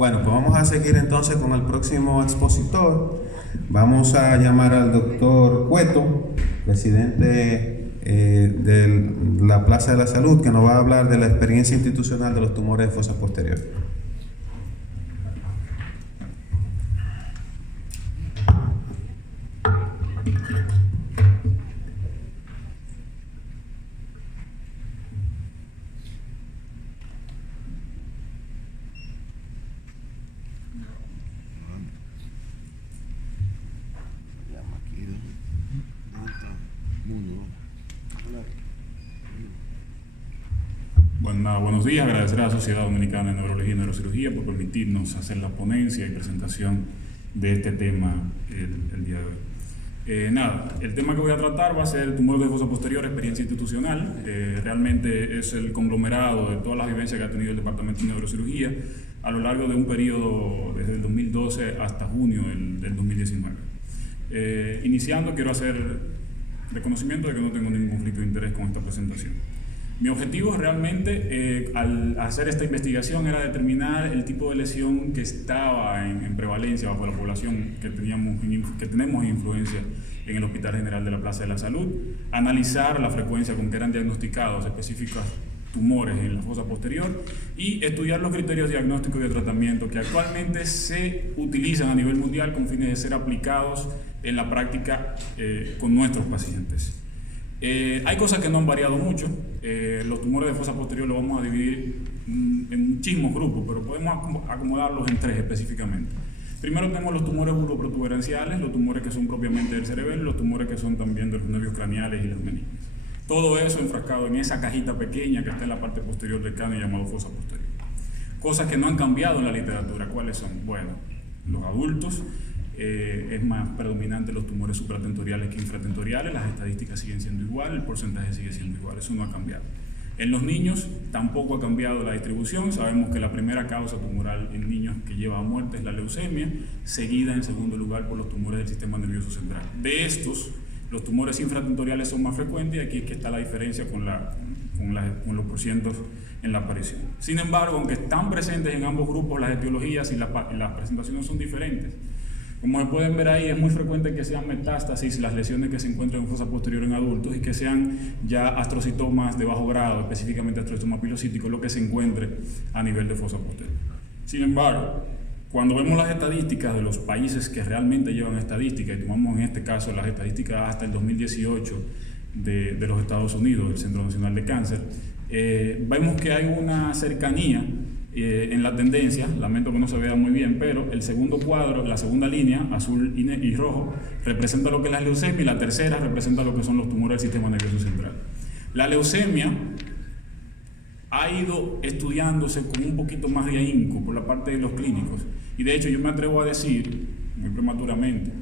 Bueno, pues vamos a seguir entonces con el próximo expositor. Vamos a llamar al doctor Cueto, presidente de la Plaza de la Salud, que nos va a hablar de la experiencia institucional de los tumores de fosa posterior. Buenos días, agradecer a la Sociedad Dominicana de Neurología y Neurocirugía por permitirnos hacer la ponencia y presentación de este tema el día de hoy. El tema que voy a tratar va a ser tumor de fosa posterior, experiencia institucional. Realmente es el conglomerado de todas las vivencias que ha tenido el Departamento de Neurocirugía a lo largo de un periodo desde el 2012 hasta junio del 2019. Iniciando, quiero hacer reconocimiento de que no tengo ningún conflicto de interés con esta presentación. Mi objetivo realmente al hacer esta investigación era determinar el tipo de lesión que estaba en prevalencia bajo la población que tenemos influencia en el Hospital General de la Plaza de la Salud, analizar la frecuencia con que eran diagnosticados específicos tumores en la fosa posterior y estudiar los criterios diagnósticos y de tratamiento que actualmente se utilizan a nivel mundial con fines de ser aplicados en la práctica con nuestros pacientes. Hay cosas que no han variado mucho. Los tumores de fosa posterior los vamos a dividir en muchísimos grupos, pero podemos acomodarlos en tres específicamente. Primero tenemos los tumores uroprotuberanciales, los tumores que son propiamente del cerebelo, los tumores que son también de los nervios craneales y las meninges. Todo eso enfrascado en esa cajita pequeña que está en la parte posterior del cráneo llamado fosa posterior. Cosas que no han cambiado en la literatura, ¿cuáles son? Bueno, los adultos. Es más predominante los tumores supratentoriales que infratentoriales, las estadísticas siguen siendo igual, el porcentaje sigue siendo igual, eso no ha cambiado. En los niños tampoco ha cambiado la distribución, sabemos que la primera causa tumoral en niños que lleva a muerte es la leucemia, seguida en segundo lugar por los tumores del sistema nervioso central. De estos, los tumores infratentoriales son más frecuentes y aquí es que está la diferencia con los porcientos en la aparición. Sin embargo, aunque están presentes en ambos grupos, las etiologías y las presentaciones son diferentes. Como se pueden ver ahí, es muy frecuente que sean metástasis las lesiones que se encuentran en fosa posterior en adultos y que sean ya astrocitomas de bajo grado, específicamente astrocitoma pilocítico, lo que se encuentre a nivel de fosa posterior. Sin embargo, cuando vemos las estadísticas de los países que realmente llevan estadísticas, y tomamos en este caso las estadísticas hasta el 2018 de los Estados Unidos, del Centro Nacional de Cáncer, vemos que hay una cercanía en la tendencia, lamento que no se vea muy bien, pero el segundo cuadro, la segunda línea, azul y rojo, representa lo que es la leucemia y la tercera representa lo que son los tumores del sistema nervioso central. La leucemia ha ido estudiándose con un poquito más de ahínco por la parte de los clínicos y de hecho yo me atrevo a decir, muy prematuramente,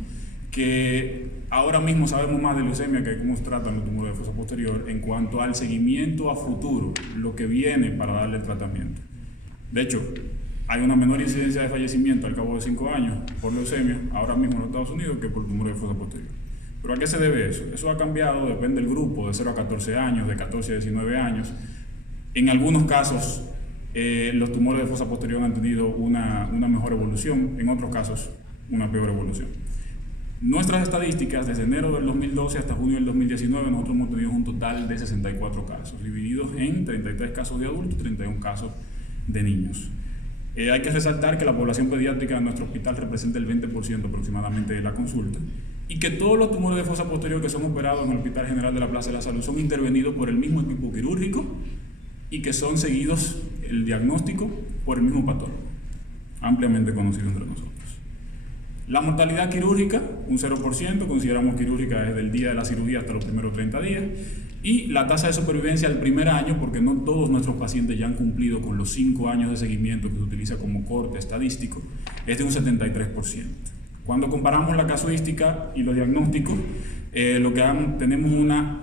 que ahora mismo sabemos más de leucemia que cómo se tratan los tumores de fosa posterior en cuanto al seguimiento a futuro, lo que viene para darle el tratamiento. De hecho, hay una menor incidencia de fallecimiento al cabo de 5 años por leucemia, ahora mismo en los Estados Unidos, que por tumores de fosa posterior. ¿Pero a qué se debe eso? Eso ha cambiado, depende del grupo, de 0 a 14 años, de 14 a 19 años. En algunos casos, los tumores de fosa posterior han tenido una mejor evolución, en otros casos, una peor evolución. Nuestras estadísticas, desde enero del 2012 hasta junio del 2019, nosotros hemos tenido un total de 64 casos, divididos en 33 casos de adultos y 31 casos de niños. Hay que resaltar que la población pediátrica de nuestro hospital representa el 20% aproximadamente de la consulta y que todos los tumores de fosa posterior que son operados en el Hospital General de la Plaza de la Salud son intervenidos por el mismo equipo quirúrgico y que son seguidos el diagnóstico por el mismo patólogo, ampliamente conocido entre nosotros. La mortalidad quirúrgica, un 0%, consideramos quirúrgica desde el día de la cirugía hasta los primeros 30 días, y la tasa de supervivencia al primer año, porque no todos nuestros pacientes ya han cumplido con los 5 años de seguimiento que se utiliza como corte estadístico, es de un 73%. Cuando comparamos la casuística y los diagnósticos, tenemos una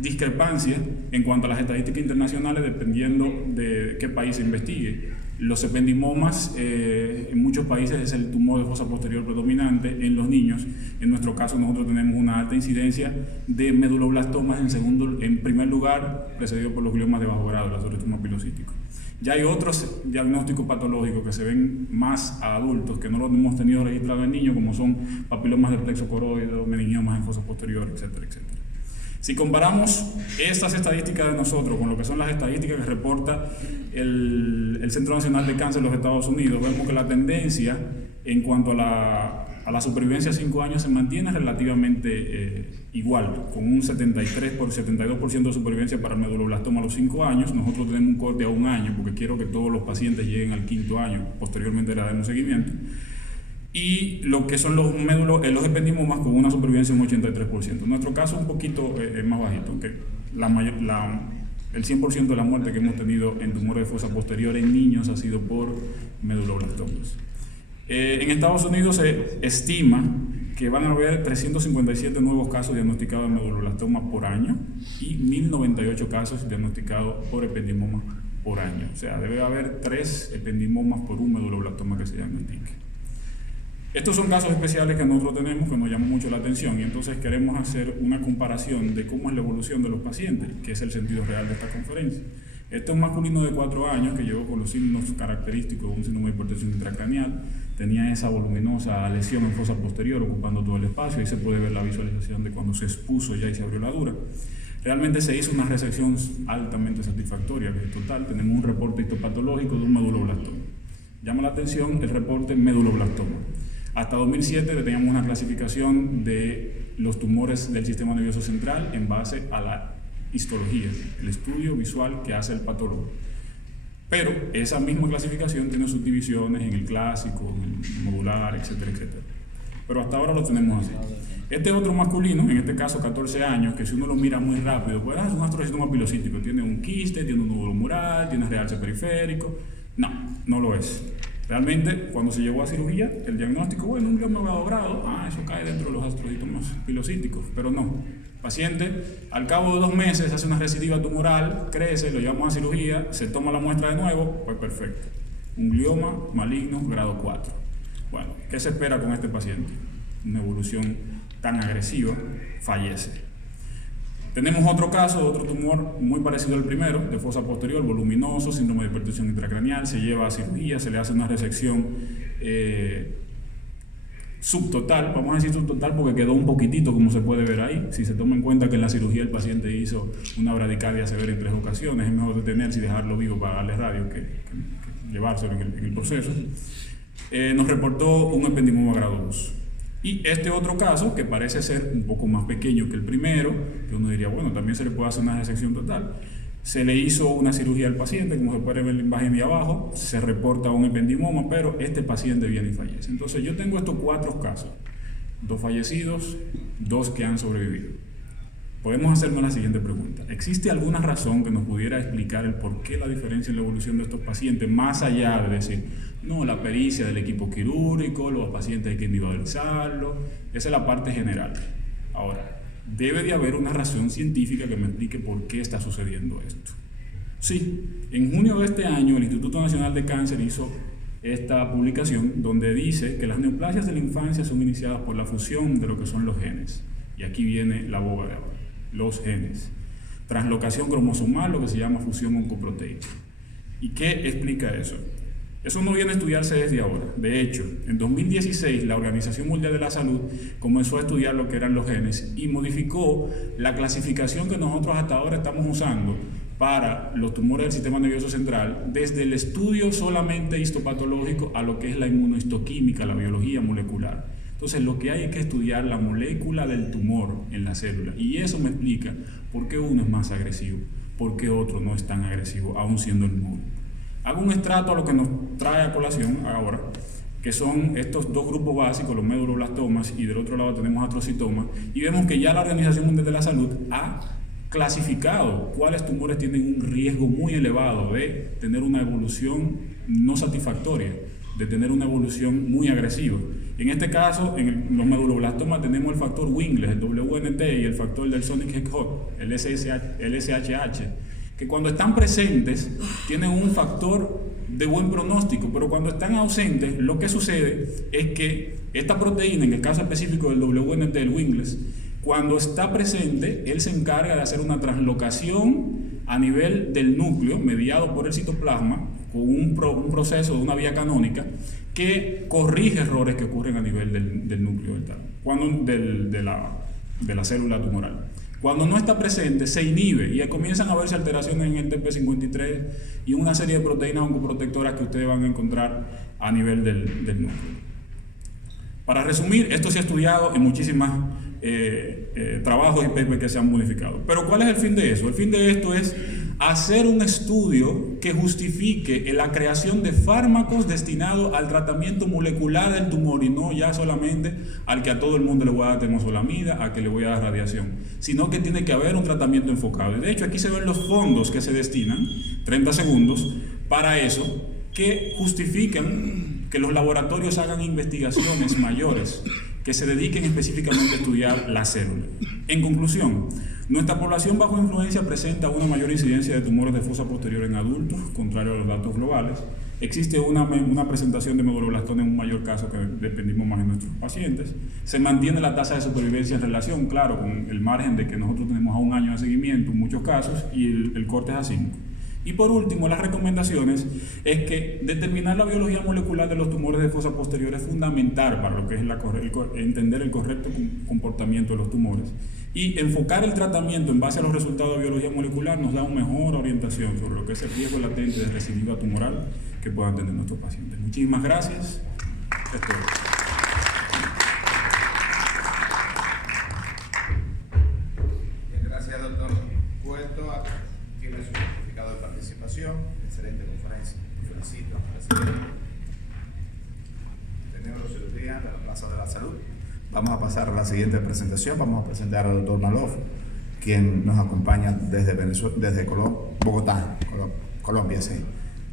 discrepancia en cuanto a las estadísticas internacionales dependiendo de qué país se investigue. Los ependimomas en muchos países es el tumor de fosa posterior predominante en los niños. En nuestro caso nosotros tenemos una alta incidencia de meduloblastomas en primer lugar, precedido por los gliomas de bajo grado, el astrocitoma pilocítico. Ya hay otros diagnósticos patológicos que se ven más a adultos, que no los hemos tenido registrados en niños, como son papilomas del plexo coroideo, meningiomas en fosa posterior, etcétera, etcétera. Si comparamos estas estadísticas de nosotros con lo que son las estadísticas que reporta el Centro Nacional de Cáncer de los Estados Unidos, vemos que la tendencia en cuanto a la supervivencia a 5 años se mantiene relativamente igual, con un 72% de supervivencia para el medulloblastoma a los 5 años. Nosotros tenemos un corte a 1 año, porque quiero que todos los pacientes lleguen al 5º año, posteriormente le daremos seguimiento. Y lo que son los ependimomas con una supervivencia de un 83%. En nuestro caso un poquito más bajito, aunque el 100% de la muerte que hemos tenido en tumores de fosa posterior en niños ha sido por medulloblastomas. En Estados Unidos se estima que van a haber 357 nuevos casos diagnosticados de medulloblastoma por año y 1098 casos diagnosticados por ependimoma por año. O sea, debe haber 3 ependimomas por un medulloblastoma que se diagnostique. Estos son casos especiales que nosotros tenemos que nos llaman mucho la atención, y entonces queremos hacer una comparación de cómo es la evolución de los pacientes, que es el sentido real de esta conferencia. Este es un masculino de 4 años que llegó con los signos característicos de un síndrome de hipertensión intracraneal. Tenía esa voluminosa lesión en fosa posterior ocupando todo el espacio. Ahí se puede ver la visualización de cuando se expuso ya y se abrió la dura. Realmente se hizo una resección altamente satisfactoria, que es total. Tenemos un reporte histopatológico de un medulloblastoma. Llama la atención el reporte medulloblastoma. Hasta 2007 teníamos una clasificación de los tumores del sistema nervioso central en base a la histología, el estudio visual que hace el patólogo. Pero esa misma clasificación tiene subdivisiones en el clásico, en el modular, etcétera, etcétera. Pero hasta ahora lo tenemos así. Este otro masculino, en este caso 14 años, que si uno lo mira muy rápido, pues es un astrocitoma pilocítico, tiene un quiste, tiene un nódulo mural, tiene realce periférico. No lo es. Realmente, cuando se llegó a cirugía, el diagnóstico, bueno, un glioma grado, eso cae dentro de los astrocitomas pilocíticos, pero no. Paciente, al cabo de 2 meses hace una recidiva tumoral, crece, lo llevamos a cirugía, se toma la muestra de nuevo, pues perfecto. Un glioma maligno grado 4. Bueno, ¿qué se espera con este paciente? Una evolución tan agresiva, fallece. Tenemos otro caso, otro tumor muy parecido al primero, de fosa posterior, voluminoso, síndrome de hipertensión intracraneal, se lleva a cirugía, se le hace una resección subtotal, vamos a decir subtotal porque quedó un poquitito como se puede ver ahí. Si se toma en cuenta que en la cirugía el paciente hizo una bradicardia severa en 3 ocasiones, es mejor detenerse y dejarlo vivo para darle radio que llevárselo en el proceso. Nos reportó un ependimoma grado 2. Y este otro caso, que parece ser un poco más pequeño que el primero, que uno diría, bueno, también se le puede hacer una resección total. Se le hizo una cirugía al paciente, como se puede ver en la imagen de abajo, se reporta un ependimoma, pero este paciente viene y fallece. Entonces yo tengo estos 4 casos, 2 fallecidos, 2 que han sobrevivido. Podemos hacernos la siguiente pregunta: ¿existe alguna razón que nos pudiera explicar el por qué la diferencia en la evolución de estos pacientes, más allá de decir, no, la pericia del equipo quirúrgico, los pacientes hay que individualizarlos? Esa es la parte general. Ahora, debe de haber una razón científica que me explique por qué está sucediendo esto. Sí, en junio de este año el Instituto Nacional de Cáncer hizo esta publicación donde dice que las neoplasias de la infancia son iniciadas por la fusión de lo que son los genes. Y aquí viene la boba de ahora. Los genes. Translocación cromosomal, lo que se llama fusión oncoproteica. ¿Y qué explica eso? Eso no viene a estudiarse desde ahora. De hecho, en 2016 la Organización Mundial de la Salud comenzó a estudiar lo que eran los genes y modificó la clasificación que nosotros hasta ahora estamos usando para los tumores del sistema nervioso central, desde el estudio solamente histopatológico a lo que es la inmunohistoquímica, la biología molecular. Entonces lo que hay es que estudiar la molécula del tumor en la célula, y eso me explica por qué uno es más agresivo, por qué otro no es tan agresivo, aún siendo el mismo. Hago un estrato a lo que nos trae a colación ahora, que son estos 2 grupos básicos, los medulloblastomas, y del otro lado tenemos astrocitomas, y vemos que ya la Organización Mundial de la Salud ha clasificado cuáles tumores tienen un riesgo muy elevado de tener una evolución no satisfactoria, de tener una evolución muy agresiva. En este caso, en los medulloblastomas tenemos el factor Wingles, el WNT, y el factor del Sonic Hedgehog, el SHH, que cuando están presentes tienen un factor de buen pronóstico, pero cuando están ausentes, lo que sucede es que esta proteína, en el caso específico del WNT, el Wingles, cuando está presente, él se encarga de hacer una translocación a nivel del núcleo, mediado por el citoplasma, con un proceso de una vía canónica que corrige errores que ocurren a nivel del núcleo de la célula tumoral. Cuando no está presente, se inhibe y comienzan a verse alteraciones en el TP53 y una serie de proteínas oncoprotectoras que ustedes van a encontrar a nivel del núcleo. Para resumir, esto se ha estudiado en muchísimas trabajos y papers que se han modificado. Pero ¿cuál es el fin de eso? El fin de esto es hacer un estudio que justifique la creación de fármacos destinados al tratamiento molecular del tumor y no ya solamente al que a todo el mundo le voy a dar temozolomida, a que le voy a dar radiación, sino que tiene que haber un tratamiento enfocado. Y de hecho aquí se ven los fondos que se destinan, 30 segundos, para eso, que justifican que los laboratorios hagan investigaciones mayores que se dediquen específicamente a estudiar la célula. En conclusión, nuestra población bajo influencia presenta una mayor incidencia de tumores de fosa posterior en adultos, contrario a los datos globales. Existe una presentación de medulloblastoma en un mayor caso que dependimos más de nuestros pacientes. Se mantiene la tasa de supervivencia en relación, claro, con el margen de que nosotros tenemos a 1 año de seguimiento en muchos casos y el corte es a 5. Y por último, las recomendaciones es que determinar la biología molecular de los tumores de fosa posterior es fundamental para lo que es entender el correcto comportamiento de los tumores. Y enfocar el tratamiento en base a los resultados de biología molecular nos da una mejor orientación sobre lo que es el riesgo latente de recidiva tumoral que puedan tener nuestros pacientes. Muchísimas gracias. Gracias, doctor Cueto. Tiene su certificado de participación. Excelente conferencia. Felicito. De neurocirugía de la Plaza de la Salud. Vamos a pasar a la siguiente presentación. Vamos a presentar al doctor Malof, quien nos acompaña desde Bogotá, Colombia, sí.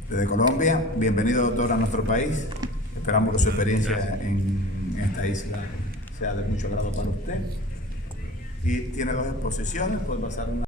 Desde Colombia. Bienvenido, doctor, a nuestro país. Esperamos que su experiencia en esta isla sea de mucho agrado para usted. Y tiene 2 exposiciones, puede pasar una.